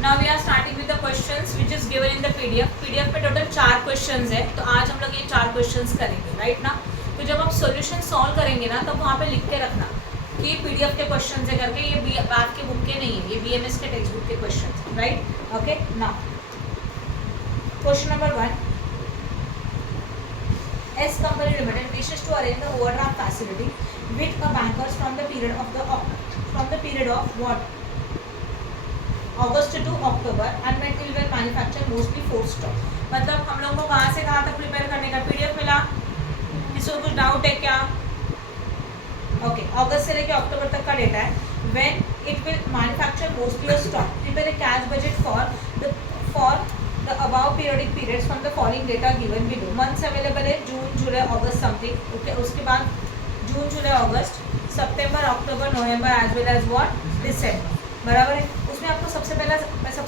Now we are starting with the questions which is given in the PDF पे total 4 questions है, तो आज हम लोग ये 4 क्वेश्चंस करेंगे, राइट ना। तो जब आप सॉल्यूशन सॉल्व करेंगे ना, तब वहाँ पे लिख के रखना कि पीडीएफ के क्वेश्चंस है करके, ये आपके बुक के नहीं है, ये बीएमएस के टेक्स्ट बुक के questions, right. Okay, now question number 1, S company limited wishes to arrange the overdraft facility with a bankers from the period of what, August to October, and metal will manufacture mostly for stock। मतलब हम लोगों को कहाँ से कहाँ तक prepare करने का पीडीएफ मिला, किसी को कुछ डाउट है क्या? ओके, अगस्त से लेके अक्टूबर तक का डेटा है। When it will manufacture mostly a stock, prepare a cash budget for the above periodic periods from the following data given below। Months available है जून जुलाई अगस्त समथिंग, ओके। उसके बाद जून जुलाई अगस्त, सितंबर अक्टूबर नवंबर एज वेल एज व्हाट, दिसंबर, बराबर है। उसमें आपको सबसे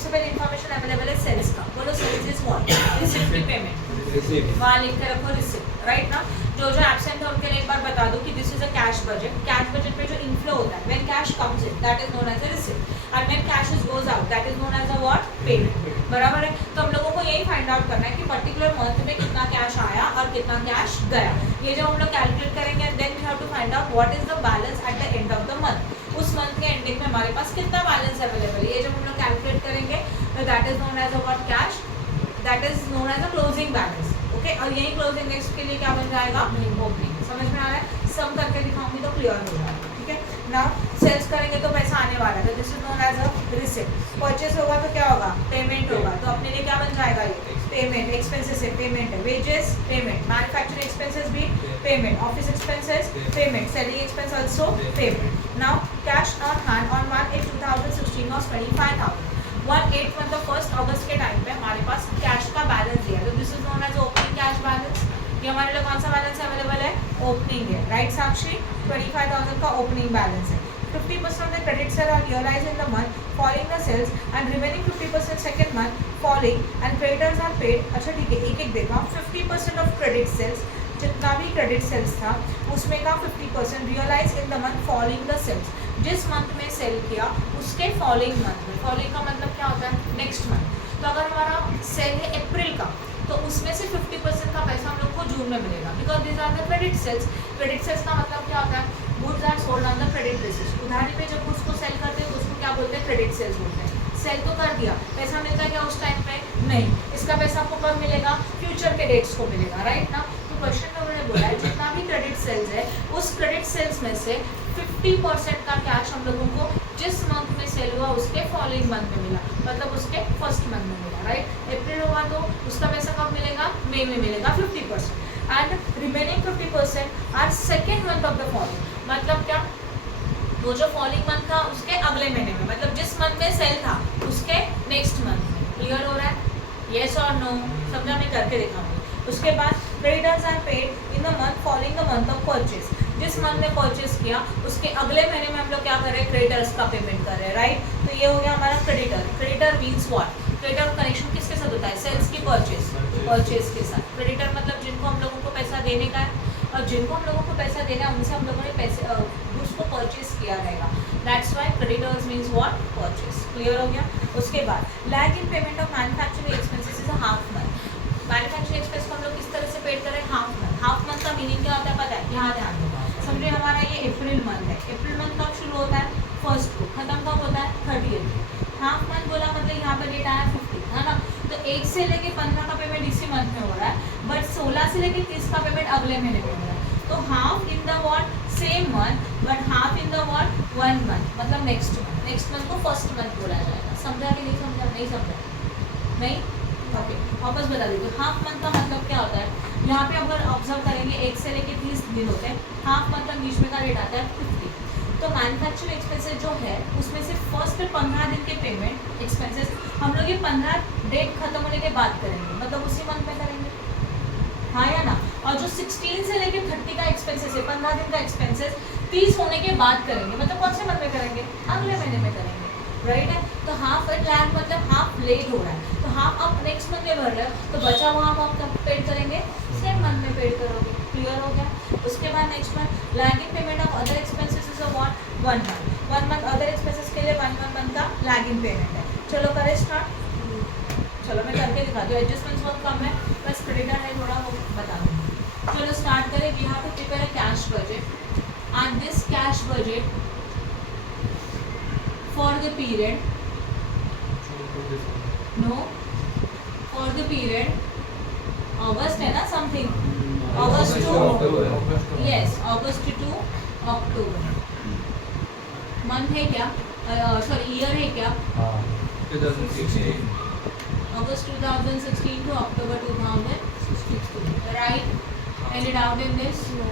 पहले इन्फॉर्मेशन अवेलेबल है सेल्स का। बोलो सेल्स इज व्हाट, रिसीप्ट की पेमेंट, वहाँ लिख के रखो रिसीप्ट, राइट ना। जो एब्सेंट है उनके लिए एक बार बता दो कि this is a cash budget. Cash budget में जो इनफ्लो होता है, when cash comes in that is known as a receipt, and when cash goes out that is known as a what, payment, बराबर है। तो हम लोगों को यही फाइंड आउट करना है कि पर्टिकुलर मंथ में कितना कैश आया और कितना कैश गया। ये जो हम लोग कैलकुलेट करेंगे, then we have to find out what is the balance at the end of the month. उस मंथ के एंडिंग में हमारे पास कितना बैलेंस अवेलेबल है, ये जब हम लोग कैलकुलेट करेंगे तो that is known as a what, cash, that is known as a closing balance, okay. और यही क्लोजिंग नेक्स्ट के लिए क्या बन जाएगा, ओपनिंग। समझ में आ रहा है? सम करके दिखाऊंगी तो क्लियर हो जाएगा, ठीक है। नाउ सेल्स करेंगे तो पैसा आने वाला है, तो this is known as a receipt. Purchase होगा तो क्या होगा, पेमेंट होगा, तो अपने लिए क्या बन जाएगा, ये पेमेंट। एक्सपेंसेस है, पेमेंट है। Wages, payment. मैन्युफैक्चरिंग एक्सपेंसेस भी payment. Office expenses, payment. Selling expense also payment. Now cash on hand on 1/8/2016 was 25,000। 1/8 मतलब 1 अगस्त के टाइम पे हमारे पास कैश का बैलेंस दिया, तो this is known as opening cash balance. ये हमारे लिए कौन सा बैलेंस अवेलेबल है, ओपनिंग है, राइट साक्षी। 25,000 का ओपनिंग बैलेंस है। 50% of the credit sales are realized in the month following the sales and remaining 50% second month following and creditors are paid। अच्छा ठीक है, एक एक देखा। 50% of credit sales, जितना भी क्रेडिट सेल्स था उसमें का 50% realise in the month following the sales. जिस मंथ में सेल किया उसके फॉलोइंग मंथ में, फॉलोइंग का मतलब क्या होता है, नेक्स्ट मंथ। तो अगर हमारा सेल है अप्रैल का, तो उसमें से 50% का पैसा हम लोग को जून में मिलेगा, because this are the credit sales. Credit sales का मतलब क्या होता है, goods are sold on the credit basis. उधारी पे जब गुड्स को सेल करते हैं तो उसको क्या बोलते हैं, क्रेडिट सेल्स बोलते हैं। सेल तो कर दिया, पैसा मिलता है क्या उस टाइम पे, नहीं। इसका पैसा आपको कब मिलेगा, फ्यूचर के डेट्स को मिलेगा, राइट ना। तो क्वेश्चन में उन्होंने बोला है जितना भी क्रेडिट सेल्स है, उस क्रेडिट सेल्स में से 50% का कैश हम लोगों को जिस मंथ में सेल हुआ उसके फॉलोइंग मंथ में मिला, मतलब उसके फर्स्ट मंथ में मिला, राइट। अप्रैल होगा तो उसका पैसा कब मिलेगा, मई में मिलेगा 50%, and remaining 50% are second month of the following. मतलब क्या, वो जो फॉलोइंग मंथ था उसके अगले महीने में, मतलब जिस मंथ में सेल था उसके नेक्स्ट मंथ में। क्लियर हो रहा है, येस और नो? समझा, मैं करके दिखाऊंगी। उसके बाद creditors are paid in the month following the month of purchase. जिस मंथ में परचेज किया उसके अगले महीने में हम लोग क्या कर रहे हैं, क्रेडिटर्स का पेमेंट कर रहे हैं, राइट। तो ये हो गया हमारा creditor. Creditor means what, creditor connection किसके साथ होता है, सेल्स की परचेज के साथ। क्रेडिटर मतलब जिनको हम लोगों को पैसा देने का है, और जिनको हम लोगों को पैसा देना है उनसे हम लोगों ने पैसे गुड्स को परचेज किया रहेगा, that's why creditors means what, purchase. Clear हो गया। उसके बाद lag in payment of manufacturing expenses is a half month. Manufacturing expense को हम लोग किस तरह से पेड कर रहे हैं, हाफ मंथ। हाफ मंथ का मीनिंग क्या होता है पता है, यहाँ ध्यान दो। समझिए हमारा ये अप्रैल मंथ है, अप्रैल मंथ कब शुरू होता है, फर्स्ट को, खत्म कब होता है, 30th। हाफ मंथ बोला मतलब यहाँ पर डेट आया 50, है ना। तो 1 से लेके 15 का पेमेंट इसी मंथ में हो रहा है, बट 16 से लेके 30 का पेमेंट अगले महीने में हो रहा है। तो half in the what, same month, but half in the what, 1 month, मतलब नेक्स्ट मंथ। नेक्स्ट मंथ को फर्स्ट मंथ बोला जाएगा। समझा कि नहीं समझा, नहीं समझा, नहीं, ओके। वापस बता दीजिए, हाफ मंथ का मतलब क्या होता है। यहाँ पे अगर ऑब्जर्व करेंगे 1 से लेके 30 दिन होते हैं, हाफ मंथ तक बीच में का डेट आता है 50। तो मैन्युफैक्चरिंग एक्सपेंसेस जो है उसमें से फर्स्ट 15 दिन के पेमेंट एक्सपेंसेस हम लोग ये 15 डेट खत्म होने के बाद करेंगे, मतलब उसी मंथ में करेंगे, हाँ या ना। और जो 16 से लेके 30 का एक्सपेंसेस है, 15 दिन का एक्सपेंसेस 30 होने के बाद करेंगे, मतलब कौन से मंथ में करेंगे, अगले महीने में करेंगे, राइट है। तो हाफ एट लैग मतलब हाफ लेट हो रहा है, तो हाफ आप नेक्स्ट मंथ में भर रहे हो, तो बचा हुआ हम आप कब पेड करेंगे, सेम मंथ में पेड करोगे। क्लियर हो गया। उसके बाद next month lagging payment of other expenses is a what, 1 month. 1 month other expenses के लिए 1 मंथ का लैगिंग पेमेंट है। चलो करें स्टार्ट। चलो मैं करके दिखाती हूँ, एडजस्टमेंट्स बहुत कम है, बस क्रेडिटर है थोड़ा, वो बता दूँ। चलो स्टार्ट करें। We have to prepare a cash budget and this cash budget for the period, no, for the period August है ना, something August to, yes August to October. Month है क्या, सॉरी ईयर है क्या, 2016 अगस्त 2016 to October 2016, right? Any doubt in this? No.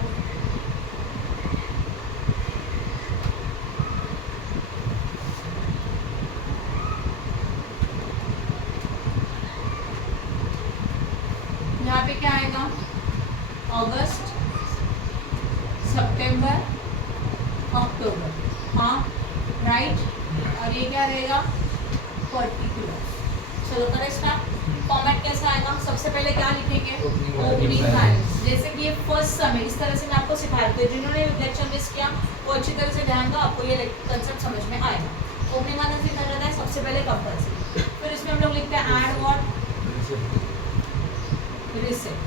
यहाँ पे क्या आएगा, अगस्त, सितंबर, अक्टूबर, हाँ राइट। और ये क्या रहेगा, पर्टिकुलर। चलो करें स्टार्ट। फॉर्मेट कैसा आएगा, सबसे पहले क्या लिखेंगे, ओपनिंग बैलेंस। जैसे कि ये फर्स्ट सम है, इस तरह से मैं आपको सिखा रही हूँ, जिन्होंने लेक्चर मिस किया वो अच्छी तरह से ध्यान दो, आपको ये कंसेप्ट समझ में आएगा। ओपनिंग बैलेंस लिखा जाता है सबसे पहले कंपल्सरी, फिर इसमें हम लोग लिखते हैं ऐड व्हाट, रिसिप्ट,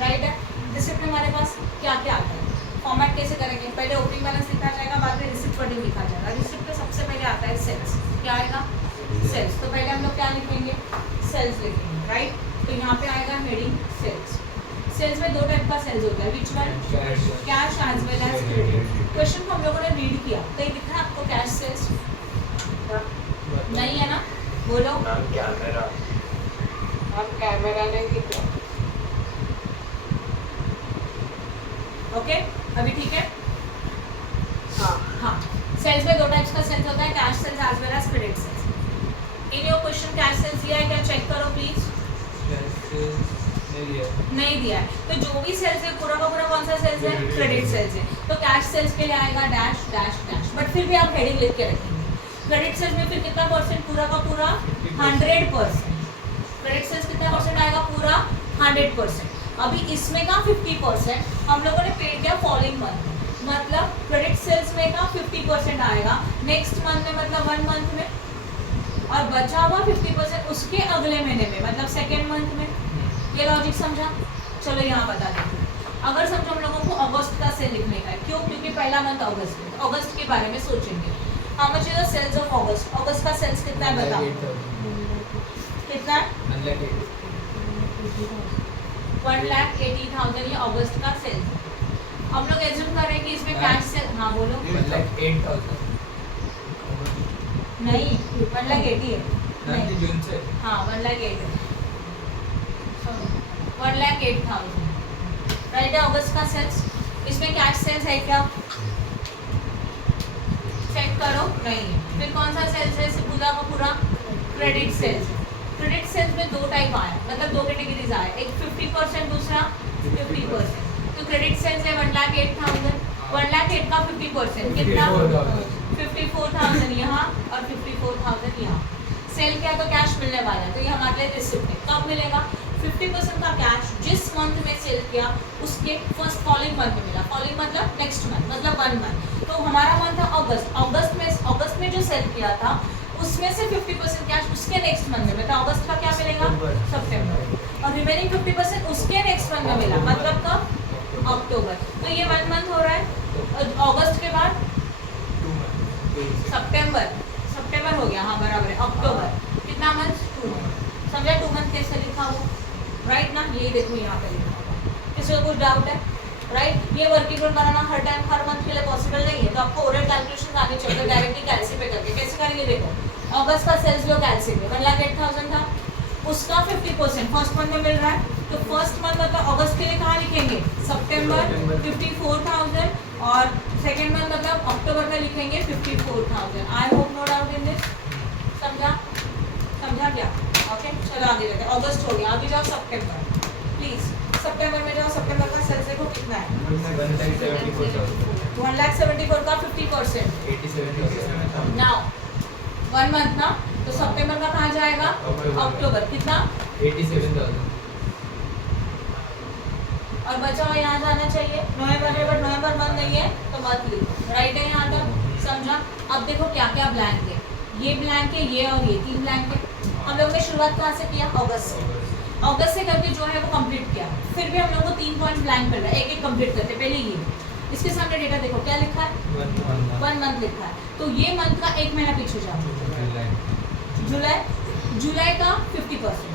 राइट है। रिसिप्ट में हमारे पास क्या क्या आता है, फॉर्मेट कैसे करेंगे, पहले ओपनिंग बैलेंस लिखा जाएगा, बाद में रिसिप्ट वर्डिंग लिखा जाएगा। रिसिप्ट में सबसे पहले आता है सेल्स, क्या आएगा, सेल्स। तो पहले हम लोग क्या लिखेंगे, सेल्स लिखेंगे, राइट। तो यहाँ पे आएगा हेडिंग सेल्स। सेल्स में दो टाइप का सेल्स होता है, which one, cash as well as credit. Question को हम लोगों ने रीड किया, कहीं दिखा आपको कैश सेल्स, नहीं है ना, बोलो। कैमरा नहीं दिख रहा। ओके अभी ठीक है। हाँ हाँ, सेल्स में दो टाइप्स का सेल्स होता है, cash sales as well as credit sales. In your question cash sales दिया है क्या, चेक करो प्लीज। नहीं दिया है, तो जो भी सेल्स है पूरा का पूरा कौन सा सेल्स है, क्रेडिट सेल्स है। तो कैश सेल्स के लिए आएगा डैश डैश डैश, बट फिर भी आप हेडिंग लिख के रखेंगे। क्रेडिट सेल्स में फिर कितना परसेंट, पूरा का पूरा 100%। क्रेडिट सेल्स कितना परसेंट आएगा, पूरा 100%। अभी इसमें का 50% हम लोगों ने पेड किया फॉलोइंग मंथ, मतलब क्रेडिट सेल्स में का 50% आएगा नेक्स्ट मंथ में, मतलब 1 मंथ में, और बचा हुआ 50% उसके अगले महीने में, मतलब सेकेंड मंथ में। ये लॉजिक समझा। चलो यहाँ बता देते हैं, अगर समझो हम लोगों को अगस्त का सेल लिखने का है, क्यों, क्योंकि पहला मंथ अगस्त है, तो अगस्त के बारे में सोचेंगे। How much is the sales of August, अगस्त का सेल्स कितना है बताओ, कितना है, 1,80,000 ये अगस्त का सेल्स है। हम लोग एज्यूम कर रहे हैं कि इसमें कैश सेल, हाँ बोलो, 1,08,000 नहीं 1,80,000 है, नहीं जून से, हाँ 1,08,000 1,08,000 राइट है अगस्त का सेल्स। इसमें कैश सेल्स है क्या, चेक करो, नहीं है। फिर कौन सा सेल्स है, पूरा का पूरा क्रेडिट सेल्स। क्रेडिट सेल्स में दो टाइप आया, मतलब दो कैटेगरीज आए, एक 50%, दूसरा 50%। तो क्रेडिट सेल्स है 1,08,000, 1,08,000 का 50% कितना, 54,000 यहाँ और 54,000 यहाँ। सेल किया तो कैश मिलने वाला है, तो ये हमारे लिए रिसिप्ट है। कब मिलेगा, 50% का कैश जिस मंथ में सेल किया उसके फर्स्ट फॉलोइंग मंथ में मिला, फॉलोइंग मतलब नेक्स्ट मंथ, मतलब 1 मंथ। तो हमारा मंथ था अगस्त, अगस्त में जो सेल किया था उसमें से 50% कैश उसके नेक्स्ट मंथ में, तो अगस्त का क्या मिलेगा, सितंबर, और रिमेनिंग 50% उसके नेक्स्ट मंथ में मिला, मतलब कब, अक्टूबर। तो ये 1 मंथ हो रहा है। अगस्त के बाद सितंबर हो गया, हाँ बराबर है। अक्टूबर कितना मंथ, 2 मंथ। समझा 2 मंथ कैसे लिखा हुआ, राइट ना, यही देखो यहाँ पे लिखा हुआ। किसी को कुछ डाउट है, राइट। ये वर्किंग नोट बनाना हर टाइम हर मंथ के लिए पॉसिबल नहीं है, तो आपको ओरल कैलकुलेशन आनी चाहिए, तो डायरेक्टली कैलसी पे करके कैसे करेंगे, देखो अगस्त का सेल्स लो कैलसी पे 1,08,000 था, उसका 50% फर्स्ट मंथ में मिल रहा है, तो फर्स्ट मंथ मतलब अगस्त के लिए कहाँ लिखेंगे, सितंबर 54,000, और सेकेंड मंथ मतलब अक्टूबर में लिखेंगे 54,000। I hope no doubt in this, समझा क्या, ओके। चलो आगे जाते हैं, अगस्त हो गया, आगे जाओ सितंबर, प्लीज सितंबर में जाओ। सितंबर का सेल्स देखो कितना है, 1,74,000 का 50%, 87,000 नाउ 1 मंथ ना, तो सितंबर का कहाँ जाएगा, अक्टूबर, कितना 87,000 और बचा हुआ यहाँ जाना चाहिए नवंबर में, बट नवंबर मंथ नहीं है तो मत लिखो, राइट है यहाँ तक, समझा। अब देखो क्या क्या ब्लैंक है, ये ब्लैंक है, ये और ये 3 ब्लैंक है। हम लोगों ने शुरुआत कहाँ से किया? अगस्त से। अगस्त से करके जो है वो कंप्लीट किया। फिर भी हम लोगों को 3 पॉइंट ब्लैंक करना है, एक एक कंप्लीट करते। पहले ये इसके सामने डेटा देखो क्या लिखा है? 1 मंथ लिखा है। तो ये मंथ का 1 महीना पीछे जाओ। जुलाई का 50%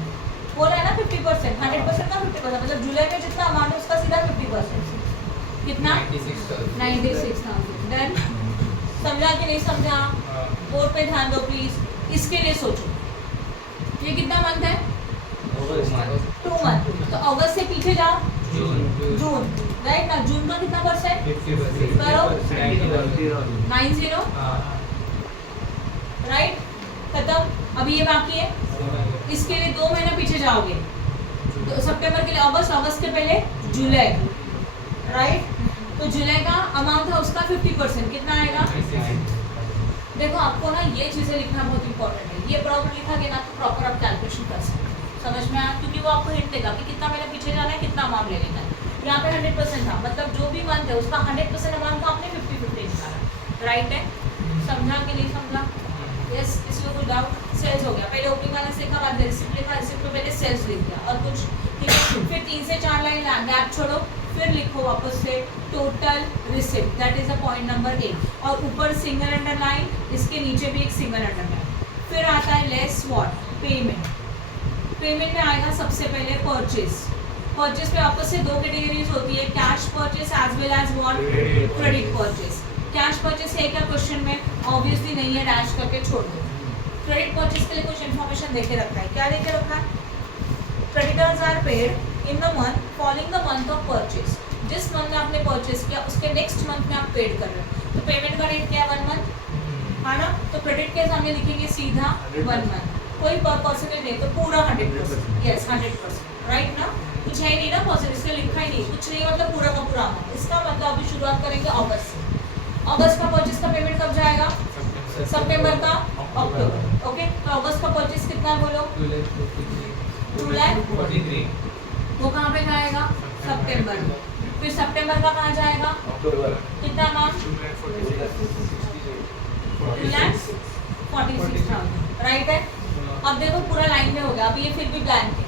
बोला है ना, 50%, 100% का 50%, मतलब जुलाई में जितना अमाउंट है उसका सीधा 50%। कितना? 96,000। डन? समझा कि नहीं समझा? बोर्ड पे ध्यान दो प्लीज। इसके लिए सोचो, ये कितना मंथ है? 2 मंथ। तो अगस्त से पीछे जाओ, जून, राइट ना? जून का कितना परसेंट? 50% करो 90, राइट? खत्म। अभी ये बाकी है, इसके लिए 2 महीना पीछे जाओगे। तो सितंबर के लिए अगस्त, अगस्त के पहले जुलाई, राइट? तो जुलाई का अमाउंट है उसका 50%, कितना आएगा? देखो आपको ना ये चीज़ें लिखना बहुत इंपॉर्टेंट है। ये प्रॉपर लिखा गया ना तो प्रॉपर आप कैलकुलेशन कर सकते हो। समझ में आया? क्योंकि वो आपको हिंट देगा कि कितना महीना पीछे जाना है, कितना अमाउंट ले लेना है। यहाँ पे 100% था, मतलब जो भी मंथ है उसका 100% अमाउंट का आपने 50-50 निकाला, राइट है? समझा कि नहीं समझा? यस, किसी को कोई डाउट? सेल्स हो गया, पहले ओपनिंग बैलेंस लिखा, बाद में रिसिप्ट लिखा, रिसिप्ट में पहले सेल्स लिख दिया और कुछ, ठीक है? फिर 3 से 4 लाइन गैप छोड़ो, फिर लिखो वापस से total receipt, that is a point number 8, और ऊपर सिंगल अंडरलाइन, इसके नीचे भी एक सिंगल अंडरलाइन। फिर आता है लेस व्हाट? पेमेंट। पेमेंट में आएगा सबसे पहले परचेज। परचेज पे वापस से 2 कैटेगरीज होती है, cash purchase as well as what? Credit purchase. Cash purchase है क्या क्वेश्चन में? ऑब्वियसली नहीं है, डैश करके छोड़ दो। क्रेडिट परचेज के लिए कुछ इन्फॉर्मेशन देके रखा है, क्या देके रखा है? Creditors are paid in the month following the month of purchase. जिस मंथ में आपने परचेज किया उसके नेक्स्ट मंथ में आप पेड कर रहे हो, तो पेमेंट का डेट क्या है? 1 मंथ, है ना? तो क्रेडिट के सामने लिखेंगे सीधा 1 मंथ, कोई परसेंटेज नहीं, तो पूरा 100%, यस 100%, राइट ना? कुछ है नहीं ना परसेंटेज, इसलिए लिखा ही नहीं, कुछ नहीं मतलब पूरा का पूरा अमाउंट। इसका मतलब अभी शुरुआत करेंगे अगस्त से। अगस्त का परचेज का पेमेंट कब जाएगा? सितंबर का अक्टूबर, ओके? तो अगस्त का परचेज कितना है बोलो? 2 लाख 43। वो कहाँ पे जाएगा? सितंबर में। फिर सितंबर का कहाँ जाएगा? कितना अमाउंट? 2,46,000, राइट है? अब देखो पूरा लाइन में हो गया, अभी ये फिर भी ब्लैंक है,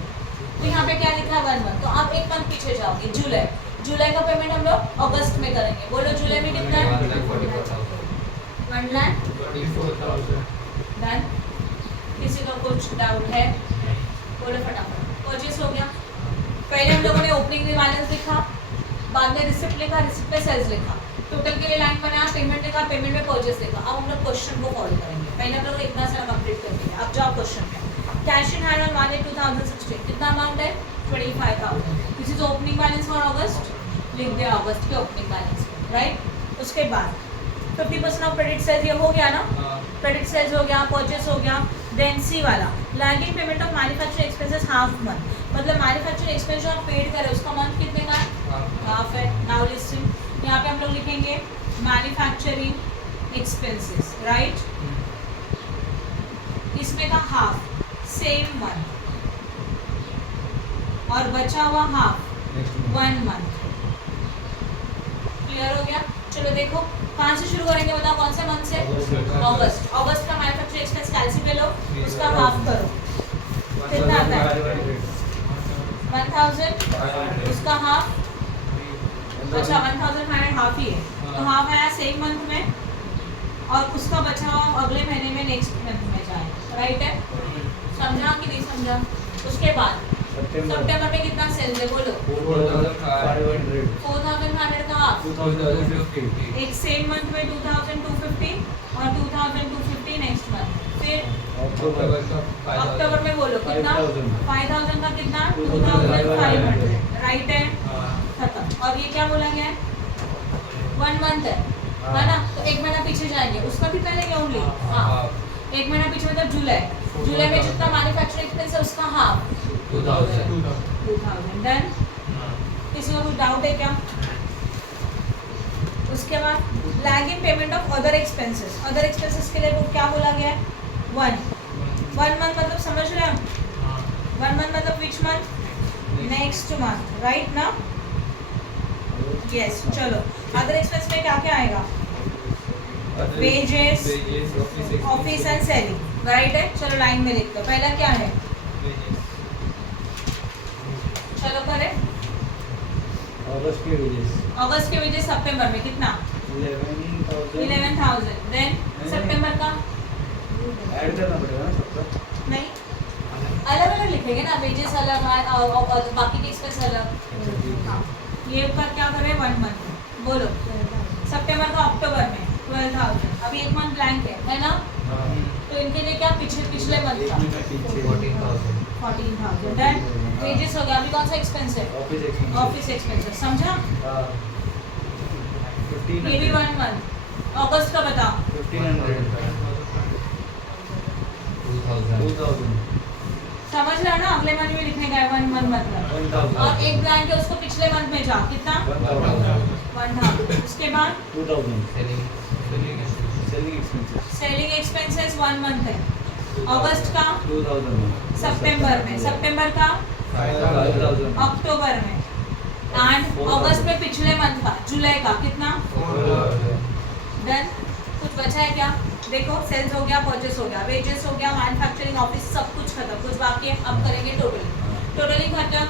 तो यहाँ पे क्या लिखा है? 1 मंथ। तो आप 1 मंथ पीछे जाओगे, जुलाई। जुलाई का पेमेंट हम लोग अगस्त में करेंगे। बोलो जुलाई में कितना है? 1,44,000। डन? किसी का कुछ डाउट है? बोलो फटाफट। परचेस हो गया। पहले हम लोगों ने ओपनिंग बैलेंस लिखा, बाद में रिसिप्ट लिखा, रिसिप्ट में सेल्स लिखा, टोटल के लिए लाइन बनाया, पेमेंट लिखा, पेमेंट में परचेस लिखा। अब हम लोग क्वेश्चन को फॉलो करेंगे। पहले हम लोग इतना सारा कंप्लीट करके, अब जाओ क्वेश्चन में। कैश इन हैंड ऑन 1/8/2016 कितना अमाउंट है? 25,000। This is opening balance for August, लिख दिया अगस्त के ओपनिंग बैलेंस, राइट? उसके बाद 50% ऑफ क्रेडिट सेल्स, ये हो गया ना? क्रेडिट सेल्स हो गया, परचेस हो गया। देन सी वाला lagging payment of manufacturing expenses half month, मतलब मैन्युफैक्चरिंग एक्सपेंस जो आप पेड करें उसका मंथ कितने का है? हाफ है। नाउ लिसन, यहाँ पे हम लोग लिखेंगे मैन्युफैक्चरिंग एक्सपेंसेस, राइट? इसमें का हाफ सेम मंथ, और बचा हुआ हाफ 1 मंथ। क्लियर हो गया? चलो देखो कहाँ से शुरू करेंगे, बताओ कौन से मंथ से? अगस्त। अगस्त का मैन्युफैक्चरिंग एक्सपेंस कैलसी पे लो, उसका हाफ करो, कितना आता है? 1,000, उसका हाफ, अच्छा 1,500 हाफ ही है, तो हाफ आया सेम मंथ में, और उसका बचा हुआ अगले महीने में नेक्स्ट मंथ में जाए, राइट है? समझा कि नहीं समझा? उसके बाद सितंबर में कितना सेल्स है बोलो? 4,500 का हाफ, 2,250। एक सेम मंथ में 2,250 और 2,250 नेक्स्ट मंथ। फिर अक्टूबर में बोलो कितना? 5,000 का कितना? 2,500, राइट है? खत्म। और ये क्या बोला गया है? 1 मंथ है ना? तो 1 महीना पीछे जाएंगे, उसका कितना लेंगे ओनली? हाँ, 1 महीना पीछे मतलब जुलाई। जुलाई में जितना मैन्युफैक्चरिंग एक्सपेंस है उसका हाफ 2,000। डन? किसी को कुछ डाउट है क्या? उसके बाद lagging payment of other expenses. Other expenses के लिए वो क्या बोला गया है? 1 मंथ मतलब समझ रहे हैं? 1 मंथ मतलब which month? Next month, right ना? यस। चलो अदर एक्सपेंस में क्या क्या आएगा? Wages wages, office and selling, right है। चलो लाइन में लिखते हो, पहला क्या है, चलो करें। अगस्त के वेजेस अगस्त के वेजेस सितंबर में कितना, 11,000। देन सितंबर का ऐड करना पड़ेगा ना सबका। नहीं, अलग अलग लिखेंगे ना, वेजेस अलग और बाकी के एक्सपेंस अलग। हाँ, ये का क्या कर रहे हैं, 1 मंथ। बोलो सितंबर का अक्टूबर में 12,000, अभी 1 मंथ ब्लैंक है ना, तो इनके लिए क्या पिछले मंथ का 14,000। देन वेजेस हो गया, अभी कौन सा एक्सपेंस है, ऑफिस एक्सपेंस। ऑफिस एक्सपेंसेस, समझा। हां, ये भी 1 मंथ। अगस्त का बताओ, 1500, 2000, समझ रहा है ना, अगले मंथ में लिखने का है 1 मंथ मतलब। 1000, और एक ब्लैंक है, उसको पिछले मंथ में जा, कितना, 1,000। उसके बाद 2000 selling expenses. Selling expenses 1 month है। अगस्त का 2000 सितंबर में, सितंबर का 5000 अक्टूबर में, एंड अगस्त में पिछले मंथ का, जुलाई का कितना, डन। कुछ बचा है क्या, देखो सेल्स हो गया, परचेस हो गया, वेजेस हो गया, मैन्युफैक्चरिंग, ऑफिस, सब कुछ खत्म। कुछ बाकी है, अब करेंगे टोटलिंग खत्म।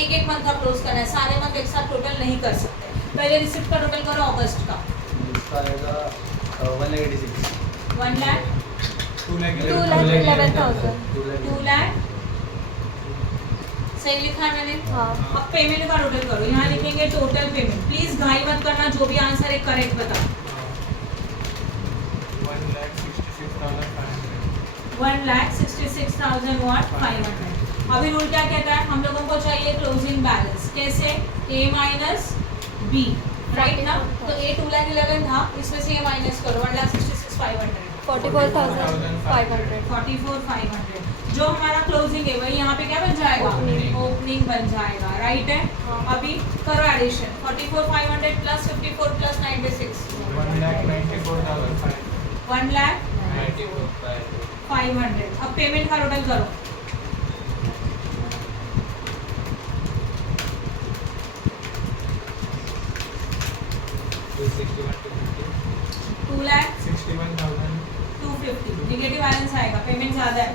एक मंथ का क्लोज करना है, सारे मंथ एक साथ टोटल नहीं कर सकते। पहले रिसिप्ट का टोटल करो अगस्त का, इसका आएगा 186 1 लाख 2,11,000। 2 लाख सही लिखा है मैंने। हाँ। अब पेमेंट का टोटल करो, यहाँ लिखेंगे टोटल पेमेंट। प्लीज घाई मत करना, जो भी आंसर है करेक्ट बताओ। 1,66,000 वॉट 500। अभी रूल क्या कहता है, हम लोगों को चाहिए क्लोजिंग बैलेंस, कैसे, A माइनस बी, राइट ना। तो A 2,11,000 था, इसमें से A माइनस करो, 1,66,500, 44,500। 44,500। जो हमारा क्लोजिंग है वही यहाँ पे क्या बन जाएगा, ओपनिंग बन जाएगा, राइट है। हाँ। अभी करो एडिशन, 44,500 प्लस 54 प्लस 96, 1,05,000। अब पेमेंट का टोटल करो, टू लाख 250। निगेटिव बैलेंस आएगा, पेमेंट ज्यादा है,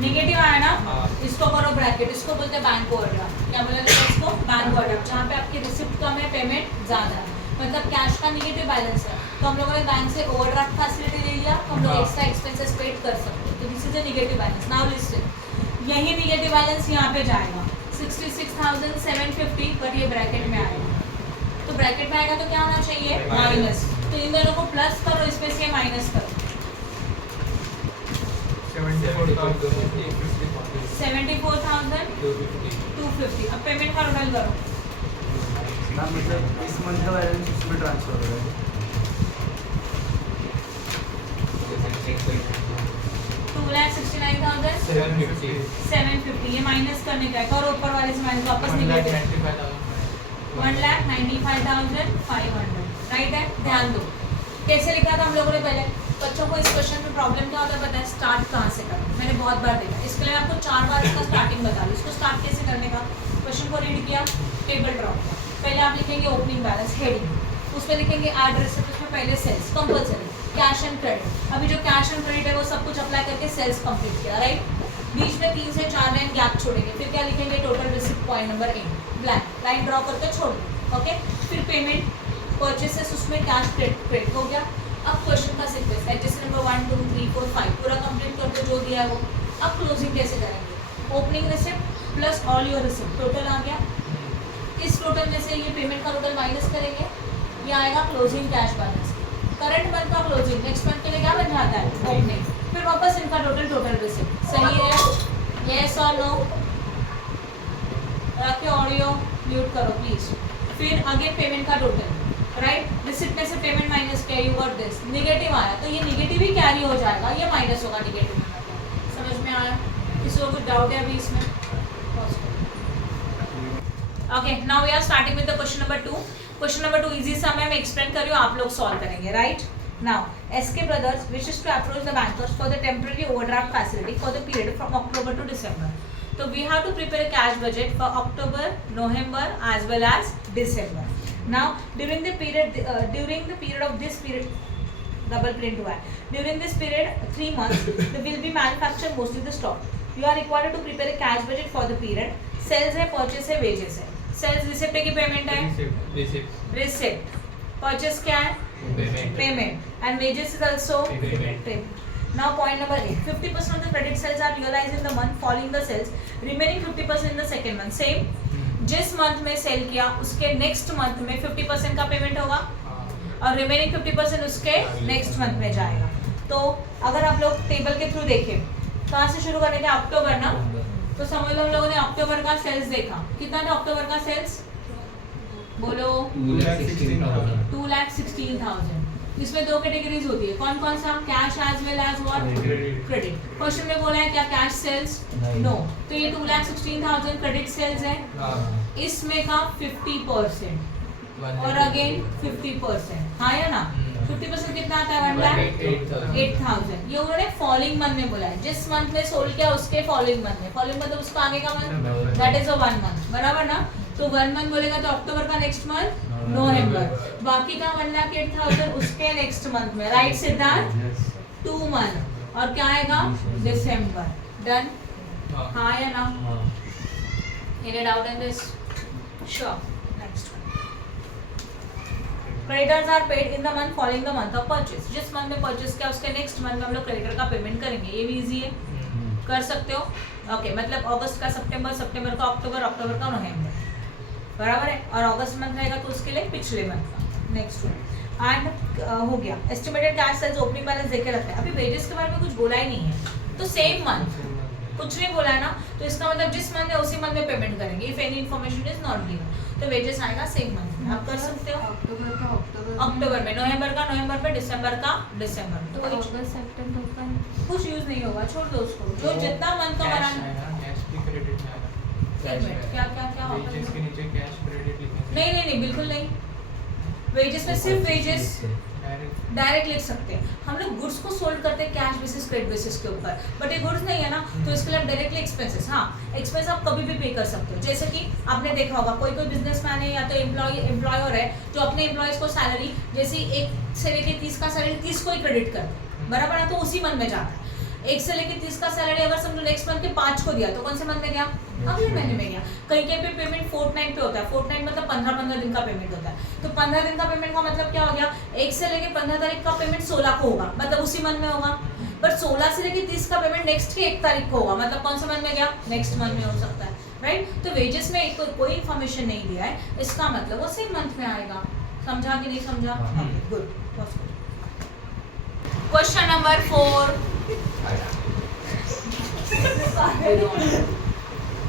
निगेटिव आया ना। हाँ। इसको करो ब्रैकेट, इसको बोलते हैं बैंक ओवरड्राफ्ट। क्या बोला जाता है इसको, बैंक ओवरड्राफ्ट, जहाँ पे आपकी रिसिप्ट कम है, पेमेंट ज्यादा है, मतलब कैश का निगेटिव बैलेंस है। तो हम लोगों ने बैंक से ओवरड्राफ्ट फैसिलिटी ले लिया, तो हम लोग हाँ। एक्स्ट्रा एक्सपेंसेस पेड कर सकते हैं। तो this is a negative balance. Now listed, यही निगेटिव बैलेंस यहाँ पे जाएगा 66,750, बट ये ब्रैकेट में आएगा। तो ब्रैकेट में आएगा तो क्या होना चाहिए, माइनस। तो इन दोनों को प्लस करो, इसमें से माइनस करो, 74,250। अब पेमेंट का टोटल करो, ना, मतलब इस मंथ का बैलेंस इसमें ट्रांसफर हो रहा है। 2,69,750। ये माइनस करने का है, करो ऊपर वाले से माइनस, वापस निगेटिव, 1,95,500, राइट है। ध्यान दो कैसे लिखा था हम लोगों ने पहले। बच्चों को इस क्वेश्चन में प्रॉब्लम क्या होता है पता है, स्टार्ट कहाँ से करें, मैंने बहुत बार देखा। इसके लिए आपको 4 बार इसका स्टार्टिंग बता दी। इसको स्टार्ट कैसे करने का, क्वेश्चन को रीड किया, टेबल ड्रॉ किया, पहले आप लिखेंगे ओपनिंग बैलेंस हेडिंग, उसमें लिखेंगे एड रिसिप्ट, उसमें पहले sales compulsory, cash and credit. अभी जो कैश एंड क्रेडिट है वो सब कुछ अप्लाई करके सेल्स कंप्लीट किया, राइट। बीच में 3 से 4 लाइन गैप छोड़ेंगे, फिर क्या लिखेंगे, total receipt point number 8 blank line draw करके छोड़ दो, ओके। फिर पेमेंट, परचेसेस, उसमें कैश क्रेडिट हो गया। अब क्वेश्चन का सीक्वेंस है, जैसे नंबर 1 2 3 4 5 पूरा कंप्लीट करके जो दिया है वो। अब क्लोजिंग कैसे करेंगे, opening receipt plus all your receipt, total आ गया। इस टोटल में से ये पेमेंट का टोटल माइनस करेंगे, ये आएगा closing cash balance. Current month का क्लोजिंग नेक्स्ट मंथ के लिए क्या बन जाता है, ओपनिंग। फिर वापस इनका टोटल रिसिप्ट, सही है, यस और नो। रखे ऑडियो म्यूट करो प्लीज। फिर अगेन पेमेंट का टोटल, राइट। रिसिप्ट में से पेमेंट माइनस किया, यू गॉट दिस, निगेटिव आया तो ये निगेटिव ही कैरी हो जाएगा, ये माइनस होगा निगेटिव में। समझ में आया, किसी को कुछ डाउट है अभी इसमें? Okay, now we are starting with the question number 2। Question number 2 easy सा मैं एक्सप्लेन कर रही हूँ, आप लोग सॉल्व करेंगे, right. Now SK Brothers wishes to approach the bankers for the temporary overdraft facility for the period from October to December. So we have to prepare a cash budget for October, November as well as December. Now during the period of this period double print हुआ है. During this period 3 months the will be manufactured mostly the stock. You are required to prepare a cash budget for the period. Sales है, purchase है, wages है. Sales receipt की payment है, receipt. Purchase क्या है, payment, and wages is also payment. Now point number 8. 50% of the credit sales are realized in the month following the sales. Remaining 50% in the second month. Same. जिस month में sale किया उसके next month में 50% का payment होगा और remaining 50% उसके next month में जाएगा. तो अगर आप लोग टेबल के थ्रू देखें, कहाँ से शुरू करेंगे, अक्टूबर ना, तो समझ लो हम लोगों ने अक्टूबर का सेल्स देखा. कितना था अक्टूबर का सेल्स, बोलो 2,16,000. इसमें दो कैटेगरीज होती है, कौन कौन सा, cash as well as what, credit. Question में बोला है क्या कैश सेल्स, नो. तो ये 2,16,000 क्रेडिट सेल्स है. इसमें का 50% और अगेन 50%, हाँ या ना. 50% कितना आता है, 1,08,000. ये उन्होंने फॉलोइंग मंथ में बोला है. जिस मंथ में सोल्ड किया उसके फॉलोइंग मंथ में. फॉलोइंग मतलब उसका आगे का month, that is a 1 month, बराबर ना. तो 1 month बोलेगा तो अक्टूबर का नेक्स्ट मंथ नवंबर. बाकी का 1,08,000 उसके नेक्स्ट मंथ में. Right Siddharth, 2 month. और क्या आएगा, दिसंबर. डन, हाँ या ना. Any doubt in this? Sure. Next one. Creditors are paid in the month following the month of purchase. जिस मंथ में परचेस किया उसके नेक्स्ट मंथ में हम लोग क्रेडिटर का पेमेंट करेंगे. ये भी इजी है, कर सकते हो. ओके, मतलब अगस्त का सितंबर, सितंबर का अक्टूबर, अक्टूबर का नवंबर, बराबर है. और अगस्त मंथ रहेगा तो उसके लिए पिछले मंथ का. Next one. एंड हो गया. Estimated cash sales opening balance देके रखते हैं. अभी वेजेस के बारे में कुछ बोला ही नहीं है, तो सेम मंथ कुछ नहीं बोला है ना, तो इसका मतलब जिस मंथ में उसी मंथ में पेमेंट करेंगे. If any information is not given तो वेजेस आएगा सेम मंथ में. आप कर सकते हो. अक्टूबर का अक्टूबर में, नवंबर का नवंबर में, दिसंबर का दिसंबर में. तो तो अगस्त सितंबर का कुछ यूज नहीं होगा, छोड़ दो उसको. जो जितना मंथ का बनाना. क्या क्या क्या होगा, नहीं नहीं नहीं, बिल्कुल नहीं. वेजेस में सिर्फ वेजेस डायरेक्ट लिख सकते हैं. हम लोग गुड्स को सोल्ड करते हैं कैश बेसिस, क्रेडिट बेसिस के ऊपर, बट ये गुड्स नहीं है ना, तो इसके लिए डायरेक्टली एक्सपेंसेस. हाँ, एक्सपेंस आप कभी भी पे कर सकते हो. जैसे कि आपने देखा होगा कोई कोई बिजनेसमैन है या तो एम्प्लॉयर है जो अपने एम्प्लॉयज को सैलरी जैसे 1 से लेके 30 का सैलरी 30 को ही क्रेडिट करते हैं, बराबर है. तो उसी मंथ में जाता है. 1 से लेके 30 का सैलरी अगर समझो नेक्स्ट मंथ के 5 को दिया तो कौन से मंथ में गया, अगले महीने में गया. कहीं कहीं पे पेमेंट फोर्टनाइट पे होता है. फोर्टनाइट मतलब 15 दिन का पेमेंट होता है. तो 15 दिन का पेमेंट का मतलब क्या हो गया, 1 से लेके 15 तारीख का पेमेंट 16 को होगा, मतलब उसी मंथ में होगा. बट 16 से लेके 30 का पेमेंट नेक्स्ट के 1 तारीख को होगा, मतलब कौन से मंथ में गया, नेक्स्ट मंथ में हो सकता है. राइट. तो वेजेस में कोई इन्फॉर्मेशन नहीं दिया है, इसका मतलब वो सेम मंथ में आएगा. समझा कि नहीं समझा? Good. Question number 4.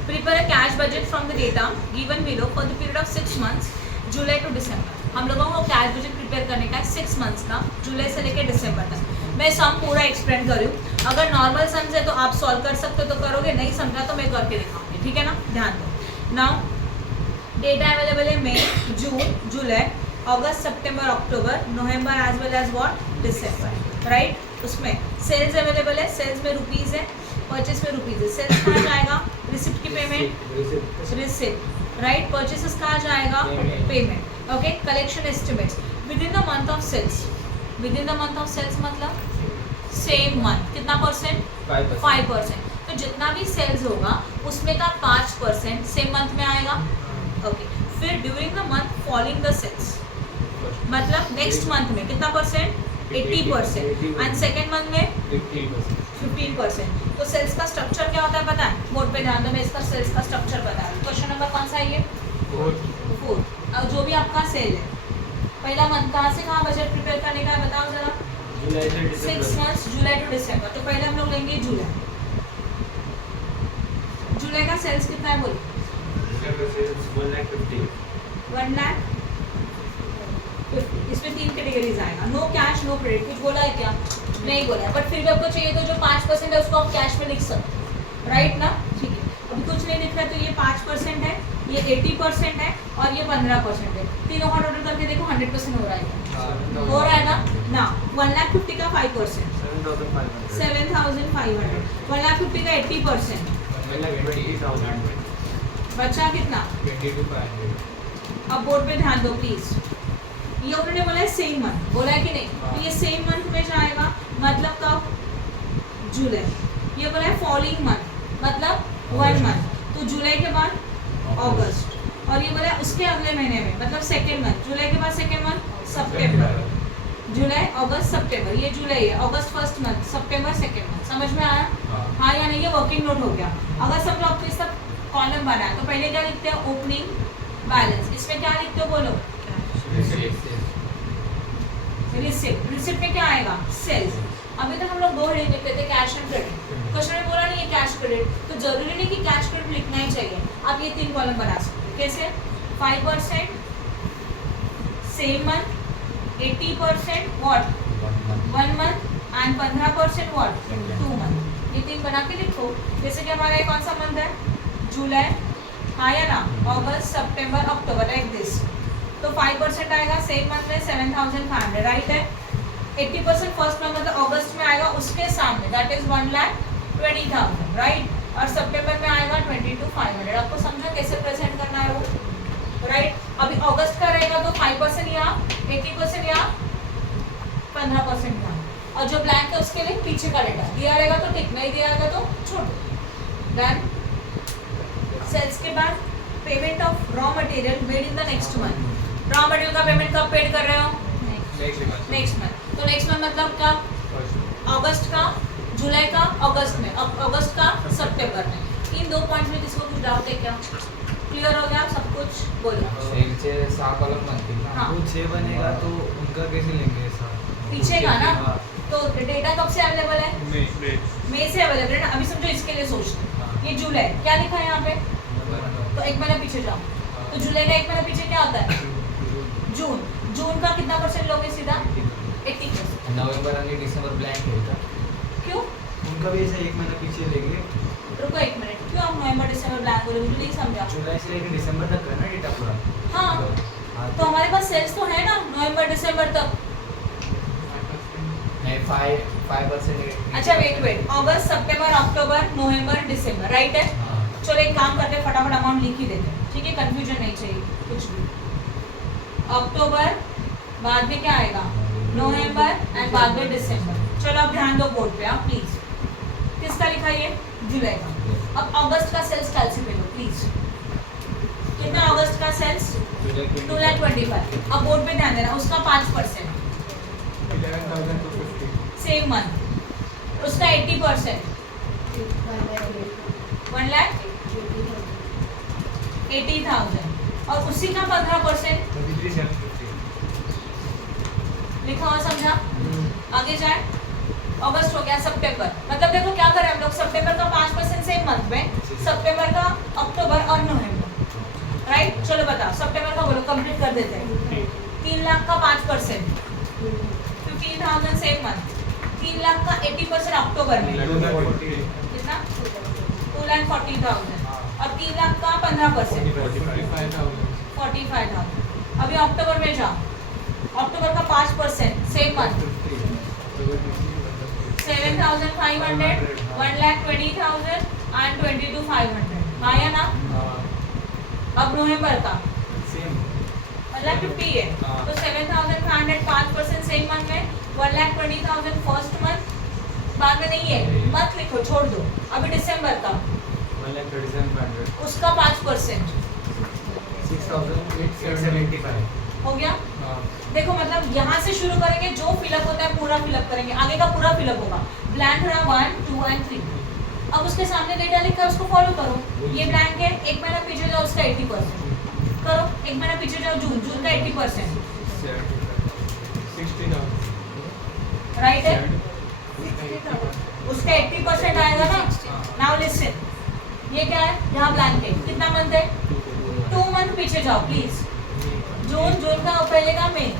Prepare a cash budget from the data given below for the period of 6 months, July to December. हम लोगों को कैश बजट प्रिपेयर करने का है 6 months का, जुलाई से लेकर दिसंबर तक. मैं सम पूरा एक्सप्लेन करूँ. अगर नॉर्मल सम्स है तो आप सॉल्व कर सकते हो तो करोगे, नहीं समझा तो मैं करके दिखाऊंगी. ठीक है ना, ध्यान दो. नाउ डेटा अवेलेबल है मई, जून, जुलाई, अगस्त, सितंबर, अक्टूबर, नवंबर एज वेल एज व्हाट, दिसंबर. राइट. उसमें सेल्स अवेलेबल है. सेल्स में रुपीज़ है, परचेस में रुपीज़ है. सेल्स कहाँ जाएगा, रिसिप्ट की पेमेंट, रिसिप्ट. राइट. परचेसेस कहाँ जाएगा, payment. Okay. Collection estimates within the month of sales. Within the month of sales मतलब सेम मंथ. कितना परसेंट, 5%. तो जितना भी सेल्स होगा उसमें का 5% सेम मंथ में आएगा. ओके. फिर during the month following the sales मतलब नेक्स्ट मंथ में कितना परसेंट, 80%. एंड सेकेंड मंथ में 15%. तो सेल्स का स्ट्रक्चर क्या होता है पता है, बोर्ड पे ध्यान दो. मैं इसका सेल्स का स्ट्रक्चर बता रहा हूँ. क्वेश्चन नंबर कौन सा है ये, 4. अब जो भी आपका सेल है, पहला मंथ कहाँ से कहाँ बजट प्रिपेयर करने का है बताओ जरा. 6 months, जुलाई टू दिसंबर. तो पहले हम लोग लेंगे जुलाई. जुलाई का सेल्स कितना है बोलो, 1 लाख. इसमें 3 कैटेगरीज आएगा. No cash, no credit. कुछ बोला है क्या, नहीं बोला है, बट फिर भी आपको चाहिए तो जो 5% है उसको आप कैश में लिख सकते हो. राइट ना. ठीक है. अभी कुछ नहीं लिख रहा तो ये 5% है, ये 80% है और ये 15% है. तीनों का टोटल करके देखो 100% हो रहा है. हो रहा है ना. 1,50,000 का 5%, 7,500. 1,50,000 का 80%, बचा कितना, अब बोर्ड पे ध्यान दो प्लीज। ये उन्होंने बोला है सेम मंथ, बोला है कि नहीं? तो ये सेम मंथ में जाएगा, मतलब कब? जुलाई। ये बोला है फॉलोइंग मंथ, मतलब 1 मंथ, तो जुलाई के बाद अगस्त, और ये बोला है उसके अगले महीने में, मतलब सेकेंड मंथ, जुलाई के बाद सेकेंड मंथ सितंबर, जुलाई अगस्त सितंबर, ये जुलाई है, अगस्त फर्स्ट मंथ, सितंबर सेकेंड मंथ। समझ में आया? हाँ या नहीं? ये वर्किंग नोट हो गया। अगर समझो आपको इस सब कॉलम बना है तो पहले क्या लिखते हैं? Opening balance. इसमें क्या लिखते हो बोलो? रिसिप्ट। रिसिप्ट में क्या आएगा? सेल्स। अभी तक हम लोग 2 हेडिंग लिखते थे, कैश एंड क्रेडिट। क्वेश्चन में बोला नहीं है कैश क्रेडिट, तो जरूरी नहीं कि कैश क्रेडिट लिखना ही चाहिए, आप ये 3 कॉलम बना सकते हो। कैसे? 5% same month, 80% what? 1 month, and 15% what? 2 month. ये 3 बना के लिखो। जैसे कि हमारा ये कौन सा मंथ है? जुलाई, हाँ या ना? अगस्त, सितंबर, अक्टूबर, लाइक दिस। तो 5% आएगा सेम मंथ में 7,500, राइट है? 80% फर्स्ट मंथ मतलब अगस्त में आएगा, उसके सामने दैट इज 1,20,000, राइट? और सितंबर में आएगा 22,500। आपको समझा कैसे प्रेजेंट करना है वो, राइट? अभी अगस्त का रहेगा तो 5% यहाँ, 80% यहाँ, 15% यहाँ, और जो ब्लैंक है उसके लिए पीछे का डेटा दिया रहेगा तो ठीक, नहीं दिया रहेगा तो छोड़ दो। डन। सेल्स के बाद payment of raw material made in the next month. Raw material का पेमेंट कब पेड कर रहे हो? Next month. तो नेक्स्ट मंथ मतलब कब? अगस्त का, जुलाई का अगस्त में, अगस्त का सितंबर में। इन 2 पॉइंट्स में किसको कुछ डाउट है क्या? क्लियर हो गया सब कुछ? बोलो। सेलचे 6 कॉलम बनतील ना. हाँ। वो 6 बनेगा तो उनका कैसे लेंगे ऐसा? पीछे का ना? हाँ। तो डेटा कब से अवेलेबल है? मई से अवेलेबल है ना? अभी समझो इसके लिए सोचते हैं। ये जुलाई, क्या लिखा है यहाँ पे? तो 1 महीना पीछे जाओ, तो जुलाई का 1 महीना पीछे क्या होता है? जून। जून का कितना % लोगे सीधा? 80%। नोव्हेंबर आणि डिसेंबर ब्लँक आहे का? क्यों? उनका भी ऐसा 1 महीना पीछे लेंगे। रुको 1 मिनट, क्यों हम नवंबर दिसंबर ब्लैंक बोले? मुझे नहीं समझा। जुलाई से लेकर दिसंबर तक का ना डेटा पूरा। हाँ, हाँ, तो हमारे पास सेल्स तो है ना नवंबर दिसंबर तक। नाही 5% अच्छा वेट, अगस्त, सितंबर, अक्टूबर, नवंबर, दिसंबर, राइट है? हाँ. चलो एक काम करते हैं, फटाफट अमाउंट लिख ही देते हैं, ठीक है? कंफ्यूजन नहीं चाहिए कुछ भी। अक्टूबर, बाद में क्या आएगा? नवंबर, एंड बाद में दिसंबर। चलो अब ध्यान दो बोर्ड पे, आप प्लीज। किसका लिखा ये? जुलाई का। अब अगस्त का सेल्स कैलकुलेट करो प्लीज। कितना अगस्त का सेल्स? 2,25,000। अब बोर्ड पे ध्यान देना, उसका 5%, 11,250. सेम मंथ, उसका 80%, 1,80,000, और उसी का 15% 33,750। लिखा हुआ, समझा? आगे जाए। अगस्त हो गया, सितंबर, मतलब देखो क्या करें हम लोग, सितंबर का 5% सेम मंथ में, सितंबर का, अक्टूबर और नवंबर, राइट? चलो बताओ, सितंबर का बोलो, कंप्लीट कर देते हैं। 3 लाख का 5%, 15,000 सेम मंथ, 3 लाख का 80% अक्टूबर में, कितना? 2,40,000, और 3 लाख का 15%, 45,000। अभी अक्टूबर में जाओ, अक्टूबर का 5% सेम मंथ, 7,500, 1,20,000 एंड 22,500, हाँ या ना? अब नवंबर का सेम 1,50,000 है, तो 7,500 5% सेम मंथ में, 1,20,000 फर्स्ट मंथ, बाद में नहीं है, मत लिखो, छोड़ दो। अभी दिसंबर का, 1,37,500, उसका 5% 6,875। हो गया। देखो मतलब यहाँ से शुरू करेंगे, जो फिलअप होता है पूरा फिलअप करेंगे, आगे का पूरा फिलअप होगा। ब्लैंक रहा 1, 2 एंड 3, अब उसके सामने डेटा लिखा है, उसको फॉलो करो। ये ब्लैंक है, 1 महीना पीछे जाओ, उसका 80% करो। 1 महीना पीछे जाओ, जून, जून का 80%, 60,000. राइट है? उसका 80% आएगा ना। नाउ लिसन, ये क्या है? यहाँ ब्लैंक है, कितना मंथ है? 2 मंथ पीछे जाओ प्लीज। जून, जून का पहले का मई,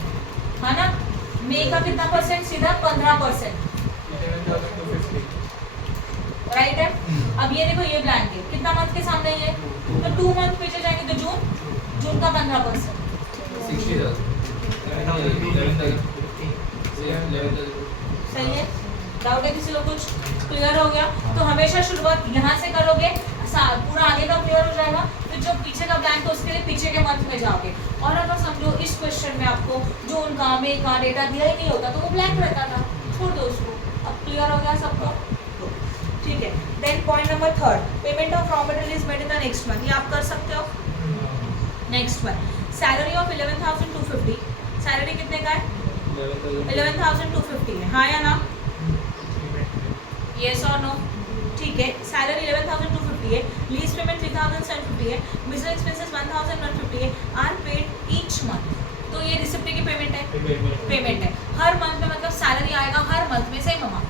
है ना? मई का कितना %? सीधा 15%, 11,250. राइट है? अब ये देखो, ये ब्लैंक है, कितना मंथ के सामने ये? तो 2 मंथ पीछे जाएंगे तो जून, जून का 15%, 60,000. 11,000. सही है? डाउट है किसी को कुछ? क्लियर हो गया? तो हमेशा शुरुआत यहाँ से करोगे, पूरा आगे का क्लियर हो जाएगा, फिर जो पीछे का ब्लैंक है उसके लिए पीछे के मंथ में जाओगे। और अगर समझो इस क्वेश्चन में आपको जो उनका में का डेटा दिया ही नहीं होता तो वो ब्लैंक रहता था, छोड़ दो उसको। अब क्लियर हो गया सबको? ठीक है। Then point number 3, payment of raw material is made in the next month. ये आप कर सकते हो। Next one, salary of 11,250। Salary कितने का है? 11,250 है, हाँ या ना? यस और नो? ठीक है। सैलरी 11,250 है, लीज पेमेंट 3,750 है, बिजनेस एक्सपेंसेस 1,150 है, आर पेड ईच मंथ। तो ये रिसिप्ट की पेमेंट है, पेमेंट है हर मंथ में, मतलब सैलरी आएगा हर मंथ में same amount,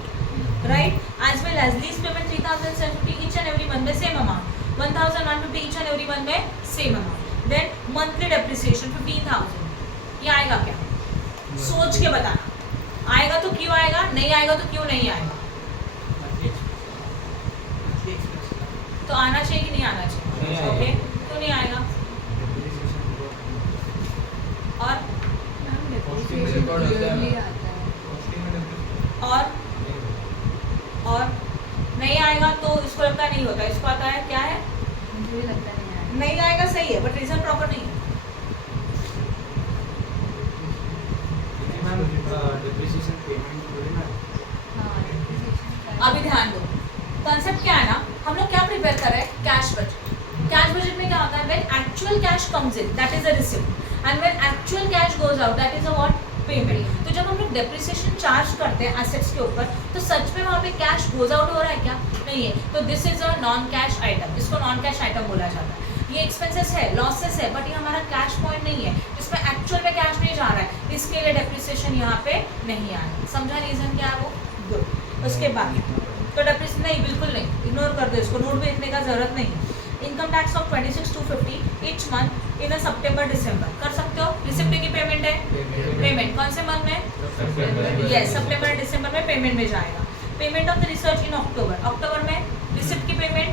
right? As well as lease payment 3,750 each and every month में same amount, 1,150 each and every month में same amount. Then monthly depreciation 15,000। ये आएगा क्या? सोच के बताना। आएगा तो क्यों आएगा, नहीं आएगा तो क्यों नहीं आएगा? तो आना चाहिए कि नहीं आना चाहिए? ओके, क्यों नहीं आएगा? और और नहीं आएगा तो इसको लगता नहीं होता, इसको आता है क्या है? मुझे लगता है नहीं आएगा, सही है, बट रीजन प्रॉपर नहीं है। डिप्रिसिएशन पेमेंट थोड़ी ना। अभी ध्यान दो, कॉन्सेप्ट क्या है ना, हम लोग क्या प्रिपेयर कर रहे हैं? Cash budget. कैश बजट में क्या होता है? When actual cash comes in that is a receipt, and when actual cash goes out that is a what? Payment. तो जब हम लोग डेप्रिसिएशन चार्ज करते हैं एसेट्स के ऊपर, तो सच में वहाँ पे कैश गोज आउट हो रहा है क्या? नहीं है। तो this is a non cash item, इसको नॉन कैश आइटम बोला जाता है। ये एक्सपेंसेस है, लॉसेस है, बट ये हमारा कैश पॉइंट नहीं है, इसमें एक्चुअल में कैश नहीं जा रहा है, इसके लिए डेप्रिसिएशन यहाँ पे नहीं आया। समझा रीजन क्या है वो? गुड। उसके बाद तो डेप्रिसिएशन नहीं, बिल्कुल नहीं, इग्नोर कर दो इसको, नोट भी लिखने का जरूरत नहीं। Income tax of 26,250 each month in September December. कर सकते हो, रिसिप्ट की पेमेंट है, पेमेंट कौन से मंथ में? यस, सितंबर दिसंबर में पेमेंट में जाएगा। Payment of the research in October, अक्टूबर में रिसिप्ट की पेमेंट,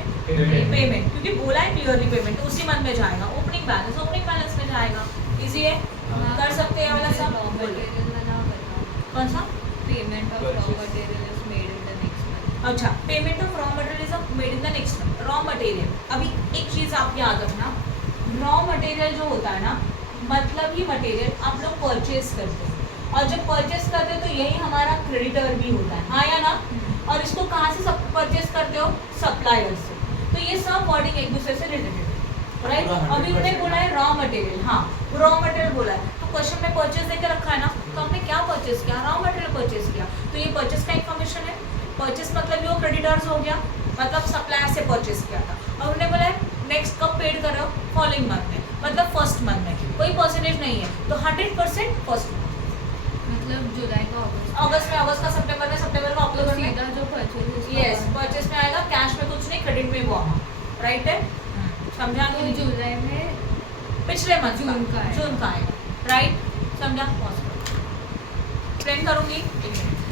पेमेंट क्योंकि बोला है क्लियरली पेमेंट, तो उसी मंथ में जाएगा। ओपनिंग बैलेंस में जाएगा। इजी है, कर सकते हैं वाला सब। कौन सा? Payment of raw material is made in the next month. अच्छा, payment of raw material is made in the next month. Raw material, अभी एक चीज आप याद रखना, रॉ मटेरियल जो होता है ना, मतलब ही मटेरियल आप लोग परचेज करते हो, और जब परचेज करते हो तो यही हमारा क्रेडिटर भी होता है, हाँ या ना? और इसको कहाँ से सब परचेज करते हो? सप्लायर से। तो ये सब वर्डिंग एक दूसरे से रिलेटेड है, राइट? अभी उन्होंने बोला है रॉ मटेरियल, हाँ रॉ मटेरियल बोला है, तो क्वेश्चन में परचेज देकर रखा है ना, तो हमने क्या परचेज किया? रॉ मटेरियल परचेज किया। तो ये परचेज का इन्फॉर्मेशन है। परचेज मतलब जो क्रेडिटर्स हो गया, मतलब सप्लायर से परचेज किया था, और उन्होंने बोला है नेक्स्ट कब पेड कर रहे हो? फॉलोइंग मंथ में, मतलब फर्स्ट मंथ में, कोई परसेंटेज नहीं है, तो 100% फर्स्ट मंथ, मतलब जुलाई का अगस्त में, अगस्त का सितंबर में, सितंबर का अक्टूबर में। सीधा जो परचेज यस, परचेज में आएगा, कैश में कुछ नहीं, क्रेडिट में वो अमाउंट, राइट है? समझा? तो जुलाई में पिछले मंथ जून का है। जून का आएगा, राइट? समझा? एक्सप्लेन करूंगी।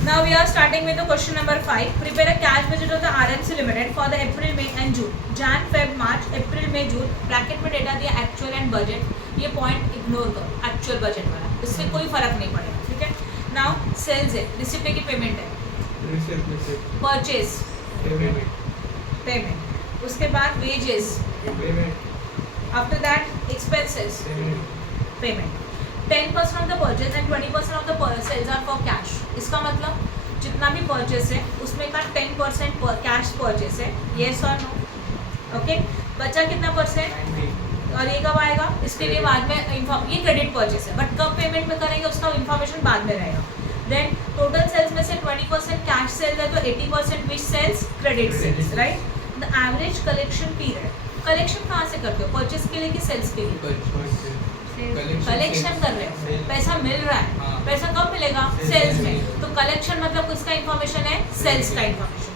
Now we are starting with the question number 5। Prepare a cash budget of the RMC limited for the April May and June. Jan Feb March April May June, bracket में data दिया actual and budget. ये point ignore करो, actual budget वाला, इससे कोई फर्क नहीं पड़ेगा, ठीक है? नाउ सेल्स है, रिसिप्ट की पेमेंट है, परचेज पेमेंट, उसके बाद wages, after that expenses payment. 10% of the purchase and 20% of the sales are for cash. इसका मतलब जितना भी परचेस है उसमें का 10% कैश परचेस है, येस और नो? ओके, बचा कितना परसेंट? और ये कब आएगा? इसके लिए बाद में ये क्रेडिट परचेस है, बट कब पेमेंट में करेंगे उसका इन्फॉर्मेशन बाद में रहेगा। देन टोटल सेल्स में से 20% कैश सेल्स है, तो 80% which sales? Credit sales, right? The average collection period, collection कहाँ से करते हो? परचेस के लिए कि सेल्स के लिए? कलेक्शन कर रहे हो, पैसा मिल रहा है, हाँ। पैसा कब मिलेगा? सेल्स में। तो कलेक्शन मतलब किसका इन्फॉर्मेशन है? सेल्स का information.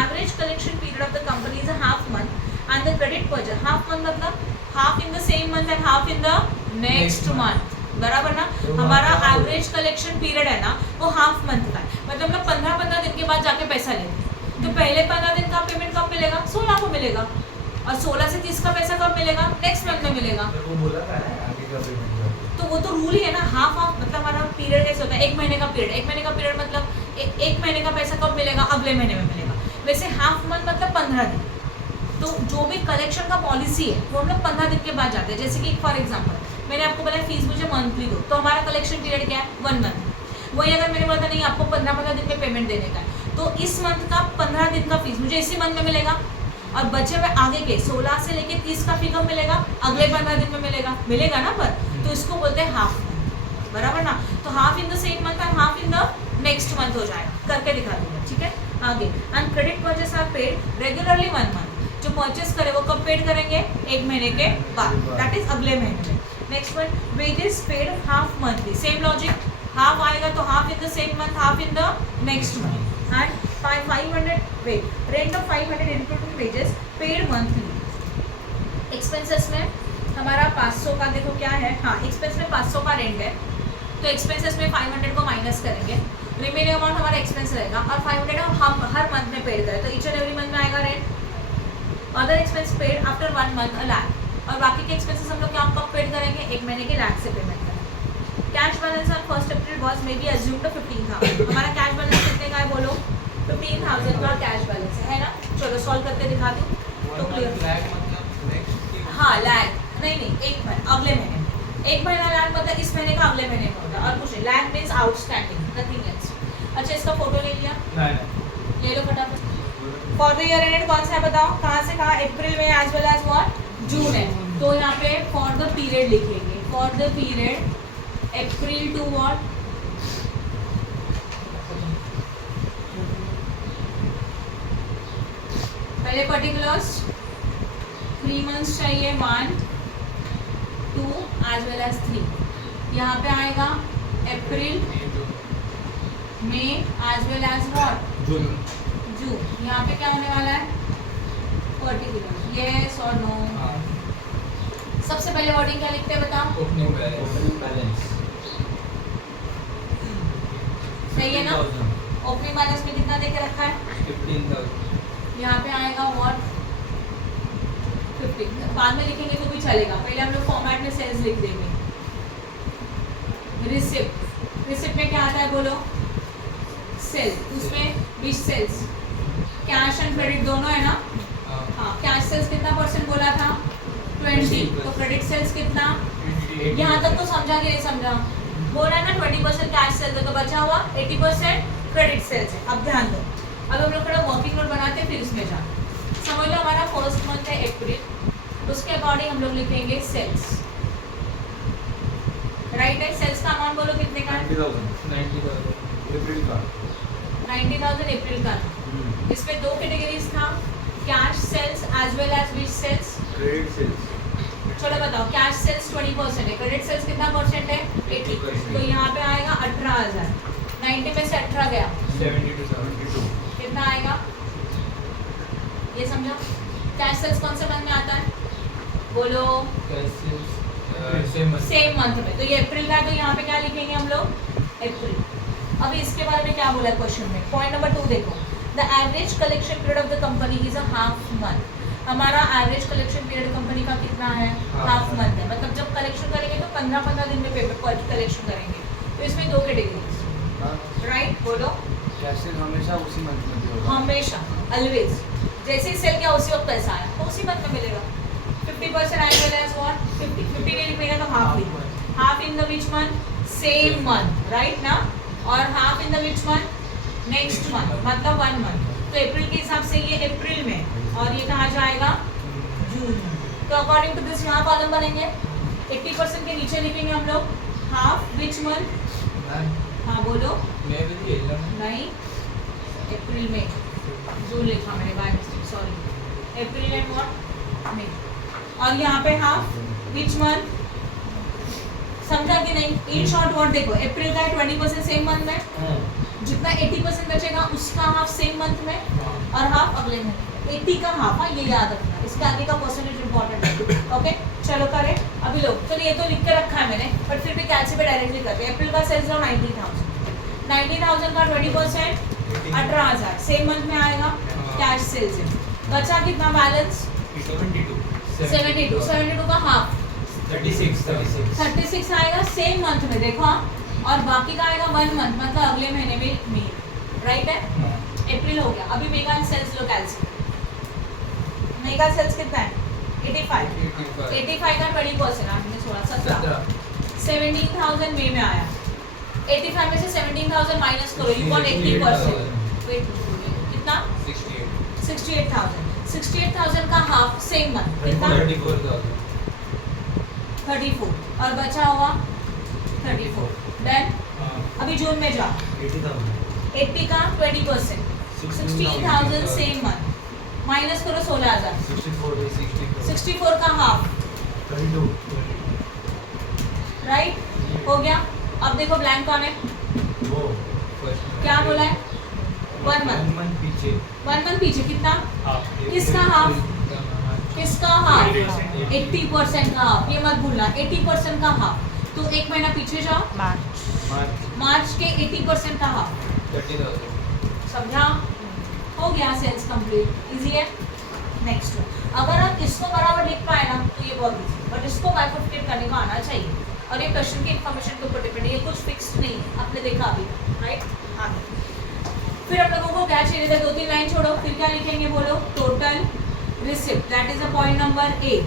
Average collection period of the company is half month and the credit purchase, half month मतलब half in the same month and half in the next month, बराबर ना? हमारा एवरेज कलेक्शन पीरियड है ना, वो half month का है, मतलब हम 15-15 दिन के बाद जाके पैसा लेंगे। तो पहले 15 दिन का पेमेंट कब मिलेगा? 16 को मिलेगा, और 16 से 30 का पैसा कब मिलेगा? नेक्स्ट मंथ में मिलेगा। वो बोला था ना आगे का पेमेंट। तो वो तो रूल ही है ना, हाफ हाफ, मतलब हमारा पीरियड कैसे होता है? एक महीने का पीरियड, एक महीने का पीरियड मतलब एक महीने का पैसा कब मिलेगा? अगले महीने में मिलेगा। वैसे हाफ मंथ मतलब 15 दिन। तो जो भी कलेक्शन का पॉलिसी है वो हम लोग 15 दिन के बाद जाते हैं। जैसे कि फॉर एग्जांपल मैंने आपको बोला फीस मुझे मंथली दो, तो हमारा कलेक्शन पीरियड क्या है? 1 मंथ। वही अगर मैंने बोला था नहीं आपको 15 दिन में पेमेंट देने का है, तो इस मंथ का 15 दिन का फीस मुझे इसी मंथ में मिलेगा, और बचे हुए आगे के 16 से लेके 30 का फी कब मिलेगा? अगले 15 दिन में मिलेगा ना। पर तो इसको बोलते हैं हाफ मंथ, बराबर ना। तो half in the same month और half in the next month हो जाएगा। करके दिखा दूंगा, ठीक है। आगे and credit purchase are paid regularly 1 month. जो परचेस करे वो कब पेड करेंगे? 1 महीने के बाद, दैट इज अगले महीने में। Next one, wages paid half monthly, same logic. Half आएगा तो half in the same month, half in the next month. And 500 rent of 500 including wages paid monthly. Expenses में हमारा 500 का देखो क्या है, हाँ एक्सपेंस में 500 का रेंट है, तो एक्सपेंसेस में 500 को माइनस करेंगे, रिमेनिंग अमाउंट हमारा एक्सपेंस रहेगा, और 500 हम हर मंथ में पेड करें तो ईच एंड एवरी मंथ में आएगा rent. Other expense paid after 1 month a lag, और बाकी के एक्सपेंसेस हम लोग क्या कब पेड करेंगे? 1 महीने के लैक से पेमेंट करेंगे। Cash balance on 1 April was may be assumed 15,000। हमारा कैश बैलेंस कितने का है बोलो? 15,000 का कैश बैलेंस है ना। चलो सॉल्व करके दिखा दूँ तो क्लियर। लैग मतलब नेक्स्ट हाँ लैग नहीं, 1 महीना अगले महीने, 1 महीना लैग मतलब इस महीने का अगले महीने में होता है, और कुछ नहीं। Lag means outstanding, nothing else. अच्छा इसका फोटो ले लिया, ले लो फटाफट। फॉर द ईयर एंडेड कौन सा है बताओ? कहाँ से कहाँ? अप्रैल में as well as what? June है, तो यहाँ पे फॉर द पीरियड लिखेंगे। For the period April to what? पहले पर्टिकुलर्स 3 मंथ्स चाहिए, 1, 2 एज वेल एज 3। यहाँ पे आएगा अप्रैल, मई एज वेल एज व्हाट? जून। यहाँ पे क्या होने वाला है? पर्टिकुलर, यस और नो। सबसे पहले वर्डिंग क्या लिखते हैं बताओ? ओपनिंग बैलेंस सही है ना। ओपनिंग बैलेंस में कितना देके रखा है? 15,000। यहाँ पे आएगा व्हाट? 50। बाद में लिखेंगे तो भी चलेगा, पहले हम लोग फॉर्मेट में सेल्स लिख देंगे। रिसिप्ट में क्या आता है बोलो? सेल, उसमें 20 सेल्स। कैश एंड क्रेडिट दोनों है ना। हाँ कैश सेल्स कितना % बोला था? 20। तो क्रेडिट सेल्स कितना? यहाँ तक तो समझा कि नहीं समझा? बोला ना 20% कैश सेल्स है, तो बचा हुआ 80% क्रेडिट सेल्स है। अब ध्यान दो, अब हम लोग थोड़ा वर्किंग नोट बनाते हैं फिर इसमें जाते। समझ लो हमारा फर्स्ट मंथ है अप्रैल, उसके अकॉर्डिंग हम लोग लिखेंगे सेल्स, राइट है। सेल्स का अमाउंट बोलो कितने का? 90,000 अप्रैल का 90,000 अप्रैल का। इसमें 2 कैटेगरीज था, cash sales as well as which sales? Credit sales. चलो बताओ, कैश सेल्स 20% है, क्रेडिट सेल्स कितना % है? 80। तो यहाँ पे आएगा 18,000। 90 में से 18 गया 72 कितना आएगा? ये समझो। कैश सेल्स कौन से मंथ में आता है बोलो? सेम मंथ में। तो ये अप्रैल का है, तो यहाँ पे क्या लिखेंगे हम लोग? अप्रैल। अभी इसके बारे में क्या बोला क्वेश्चन में? पॉइंट नंबर 2 देखो, the average collection period of the company is a half month. हमारा एवरेज कलेक्शन पीरियड कंपनी का कितना है? हाफ मंथ है। मतलब जब कलेक्शन करेंगे तो 15 दिन में पेपर कलेक्शन करेंगे। तो इसमें 2 कैटेगरी, राइट बोलो। कैश सेल हमेशा उसी मंथ में होगा। हमेशा ऑलवेज, जैसे ही सेल किया उसी वक्त पैसा आया तो उसी मंथ में मिलेगा। 50% आई वेल एज व्हाट? 50 नहीं लिखेगा तो हाफ लिखो। Half in the which month? Same month, right ना। और half in the which month? Next month, मतलब 1 मंथ। तो अप्रैल के हिसाब से ये अप्रैल में, और ये कहाँ जाएगा? जून में। तो अकॉर्डिंग टू दिस यहाँ कॉलम बनेंगे। 80% के नीचे लिखेंगे हम लोग हाफ विच मंथ? हाँ बोलो। नहीं, अप्रैल में, जून लिखा मैंने by mistake, sorry. April and what? May. और यहाँ पे हाफ विच मंथ? समझा कि नहीं? इन शॉर्ट व्हाट देखो, अप्रैल का है 20% सेम मंथ में, जितना 80% बचेगा उसका हाफ सेम मंथ में, और हाफ अगले महीने। 80 का हाफ, हाँ ये याद रखना, इसके आगे का परसेंटेज इंपॉर्टेंट है। ओके चलो करें अभी लोग। चलो ये तो लिख के रखा है मैंने, बट फिर भी कैलसी पे डायरेक्टली करते हैं। अप्रैल का सेल्स लो 90,000 का 20% 18,000 सेम मंथ में आएगा कैश सेल्स है। बचा कितना बैलेंस? 72 का हाफ 36 आएगा सेम मंथ में, देखो। और बाकी का आएगा 1 मंथ, मतलब अगले महीने में मई। राइट है? अप्रैल हो गया, अभी मेगा सेल्स लो कैलकुलेट। मेगा सेल्स कितना है? 85 का 20%, आपने 17 17,000 मई में आया। 85 में से 17,000 माइनस करो, यू गॉट 80%। वेट, कितना? 68,000। 68,000 का हाफ सेम मंथ कितना? 34 और बचा हुआ 34। देन अभी जून में जाओ, 80 का 20%, 16,000 सेम मंथ माइनस करो 16,000। 64 का हाफ, राइट? हो गया। अब देखो ब्लैंक कौन है? क्या बोला है? 1 मंथ पीछे 1 मंथ पीछे कितना? किसका हाफ? किसका हाफ? 80% का हाफ, ये मत भूलना, 80% का हाफ। तो एक महीना पीछे जाओ, मार्च के 80% का हाफ, 30,000 समझा? हो गया, सेल्स कंप्लीट। इजी है। नेक्स्ट, अगर आप इसको बराबर लिख पाए ना तो ये बहुत इजी, बट इसको बाइफर्केट करने को आना चाहिए। और ये क्वेश्चन की इन्फॉर्मेशन के ऊपर डिपेंड है, ये कुछ फिक्स्ड नहीं है, आपने देखा अभी, राइट? आगे फिर हम लोगों को क्या चाहिए था? 2-3 लाइन छोड़ो, फिर क्या लिखेंगे बोलो? Total receipt, that is a point number A.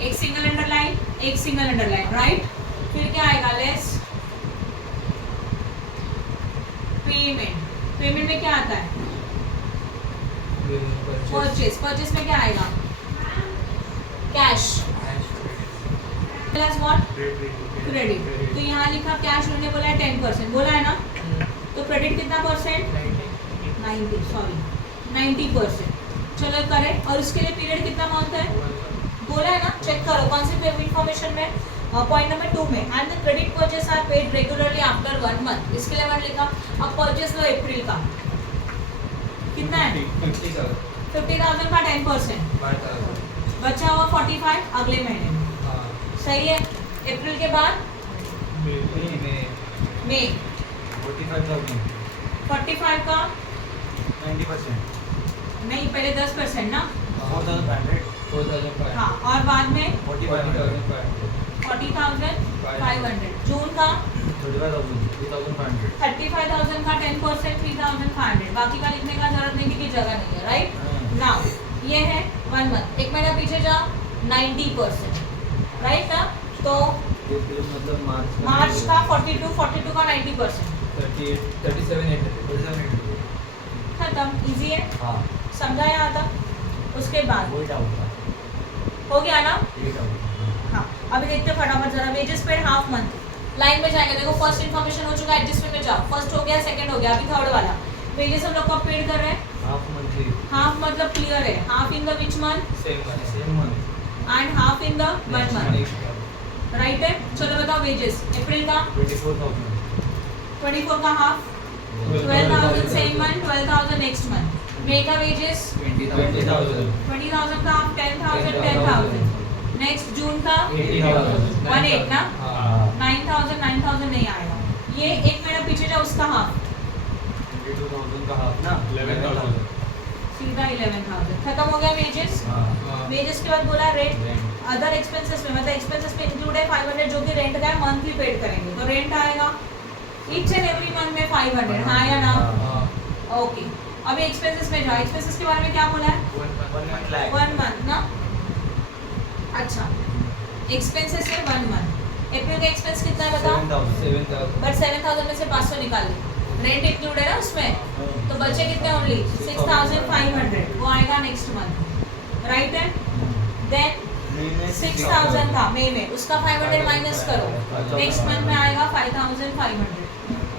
एक सिंगल अंडरलाइन, एक सिंगल अंडरलाइन, राइट? फिर क्या आएगा? Less payment. पेमेंट में क्या आता है? परचेस। परचेस में क्या आएगा? Cash plus what? क्रेडिट। तो यहाँ लिखा कैश, उन्होंने बोला है 10%, बोला है ना? तो क्रेडिट कितना परसेंट? 90%। चलो करें। और उसके लिए पीरियड कितना मंथ है? बोला है ना? चेक करो कौन से इन्फॉर्मेशन में, पॉइंट नंबर 2 में। And the credit purchase are paid regularly after 1 month, इसके लिए मैंने लिखा। अब परचेस लो अप्रैल का, कितना है? 50,000 का 10%, बचा हुआ 45 अगले महीने में, सही है? अप्रैल के बाद मई 45 का 90%, नहीं, पहले 10% ना। 4,500, हाँ, और बाद में 45,500 40,500। जून का 35,000, 35,000 का 10%, 3,500। बाकी का लिखने का जरूरत नहीं क्योंकि जगह नहीं है, राइट? नाउ ये है 1 मंथ। एक महीना पीछे जाओ, 90%, राइट ना? तो मतलब मार्च का 42 का 90%, 37,800 खत्म। इजी है, हाँ समझा यहाँ तक? उसके बाद वही डाउट था, हो गया ना? ये डाउट हाँ, अभी देखते हैं फटाफट जरा। Wages paid half month, line में जाएंगे। देखो फर्स्ट इन्फॉर्मेशन हो चुका है, एडजस्टमेंट में जाओ। फर्स्ट हो गया, सेकंड हो गया, अभी थर्ड वाला। वेजेस हम लोग कब पेड कर रहे हैं? हाफ मंथली, हाफ मतलब क्लियर है, half in the which month same same month, and half in the 1 month, right है? चलो बताओ वेजेस। अप्रैल का 24,000, 24 का half, 12,000 same month, 12,000 next month. मई का वेजेस 20,000 20,000 का हाफ, 10,000 10,000। नेक्स्ट जून का 80,000 18 ना, हाँ 9,000 नहीं आएगा। ये एक महीना पीछे जाओ, उसका हाफ 22,000 का हाफ ना, 11,000 सीधा 11,000। खत्म हो गया वेजेस। हाँ वेजेस के बाद बोला रेंट। अदर एक्सपेंसेस में, मतलब एक्सपेंसेस में इंक्लूड है 500 जो कि रेंट का है, मंथली पेड करेंगे। तो रेंट आएगा ईच एंड एवरी मंथ में 500, हाँ या ना? हाँ ओके, अभी एक्सपेंसेस में जाओ। एक्सपेंसेस के बारे में क्या बोला है? 1 मंथ ना। अच्छा, एक्सपेंसेस है 1 मंथ। अप्रैल का एक्सपेंस कितना है बताओ? 7,000, बट 7,000 में से 500 निकाल लो, रेंट इंक्लूड है ना उसमें, तो बचे कितने? ओनली 6,500, वो आएगा नेक्स्ट मंथ, राइट है? देन 6,000 था मई में, उसका 500 माइनस करो, नेक्स्ट मंथ में आएगा 5,500।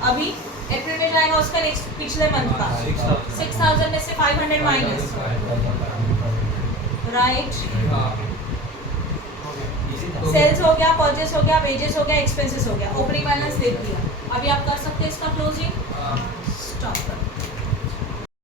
अभी अप्रैल में जाएगा उसका नेक्स्ट पिछले मंथ का 6,000 में से 500 माइनस, राइट? हाँ सेल्स हो गया, परचेस हो गया, वेजेस हो गया, एक्सपेंसेस हो गया, ओपनिंग बैलेंस देख लिया। अभी आप कर सकते हैं इसका क्लोजिंग, स्टॉप कर।